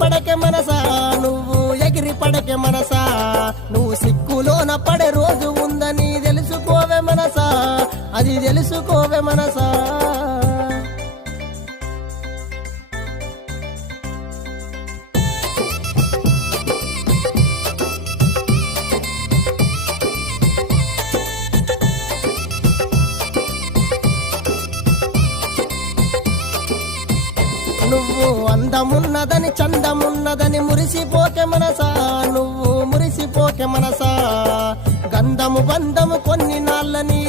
పడకే మనసా నువ్వు ఎగిరి పడకే మనసా నువ్వు సిక్కులోన పడే రోజు ఉందని తెలుసుకోవే మనసా అది తెలుసుకోవే మనసా నువ్వు అందమున్నదని చందమున్నదని మురిసిపోకే మనసా నువ్వు మురిసిపోకే మనసా గంధము బంధము కొన్ని నాళ్ళని